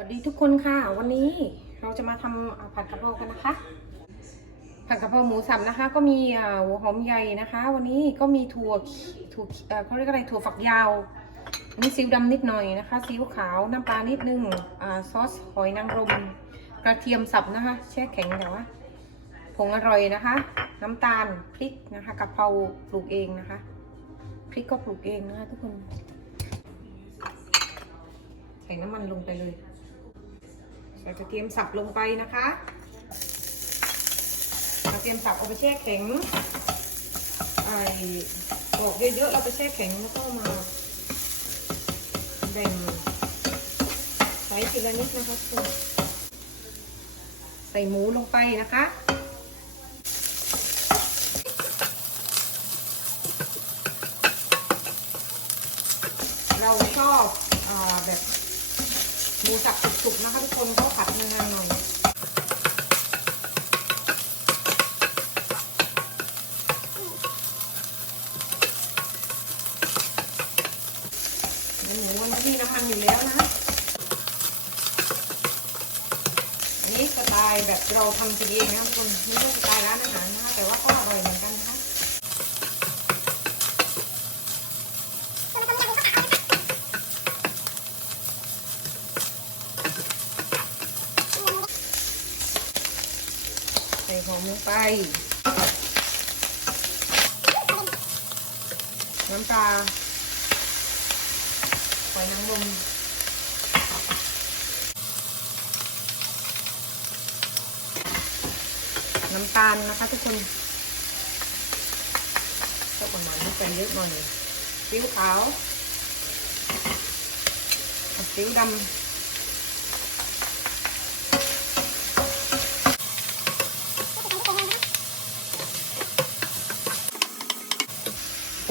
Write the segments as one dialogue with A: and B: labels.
A: วัสดีทุกคนค่ะ วันนี้เราจะมาทำอ่าผัดกะเพรากันนะคะ ผัดกะเพราหมูสับนะคะ ก็มีหัวหอมใหญ่นะคะ วันนี้ก็มีถั่วถั่วเขาเรียกอะไรถั่วฝักยาวอันนี้ซีอิ๊วดำนิดหน่อยนะคะซีอิ๊วขาวน้ำปลานิดนึงอซอสหอยนางรมกระเทียมสับนะคะ แช่แข็งแต่ว่าผงอร่อยนะคะ น้ำตาลพริกนะคะกะเพราปลูกเองนะคะพริกก็ปลูกเองนะคะทุกคนใส่น้ำมันลงไปเลย ใส่กระเทียมสับลงไปนะคะกระเทียมสับเอาไปแช่แข็งไอ้ปอกเยอะๆเราไปแช่แข็งแล้วก็มาแบ่งใส่ทีละนิดนะคะทุกคนใส่หมูลงไปนะคะเราชอบอแบบหมูสับ คนเขาผัดนานๆหน่อยหมูมันที่น้ำมันอยู่แล้วนะ อันนี้สไตล์แบบเราทำเองนะทุกคนไม่ใช่สไตล์ร้านอาหารนะคะ แต่ว่าก็อร่อยเหมือนกันนะคะ ใส่ หอมลงไป น้ำปลาหอยนางรมน้ำตาลนะคะทุกคนก็ประมาณนี้ไปเยอะหน่อยซิ้วขาวกับซีอิ๊วดำ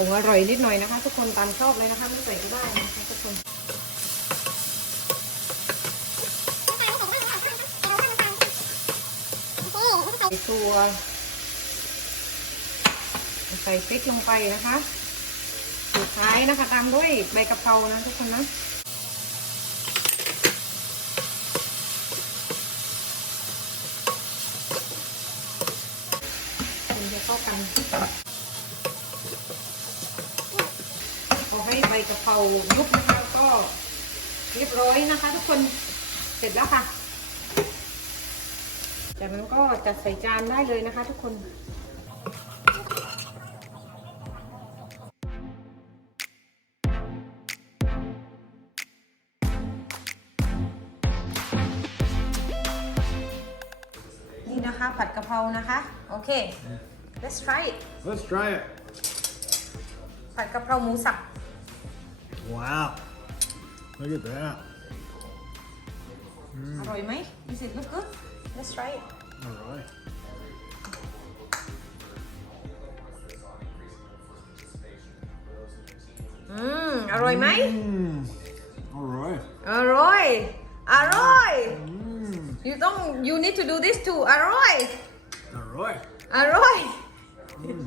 A: ผงอร่อยนิดหน่อยนะคะ ทุกคนตามชอบเลยนะคะไม่ใส่ก็ได้นะคะทุกคนใส่ตัวใส่พริกลงไปนะคะ สุดท้ายนะคะ ตามด้วยใบกะเพรานะทุกคนนะมันจะเข้ากัน พอ ให้ใบกะเพรายุบนะคะก็เรียบร้อยนะคะ ทุกคนเสร็จแล้วค่ะ จากนั้นก็จัดใส่จานได้เลยนะคะ ทุกคนนี่นะคะผัดกะเพรานะคะ โอเค let's try it
B: Let's try it.
A: ผัดกะเพราหมูสับ
B: Wow. Look at that.
A: อร่อยไหม Is it look good let's try it
B: All right.
A: อืม อร่อยไหม
B: Mm. All right.
A: อร่อย อร่อย
B: Mm.
A: you ต้อง you need to do this too อร่อย
B: All right.
A: อร่อย
B: Mm.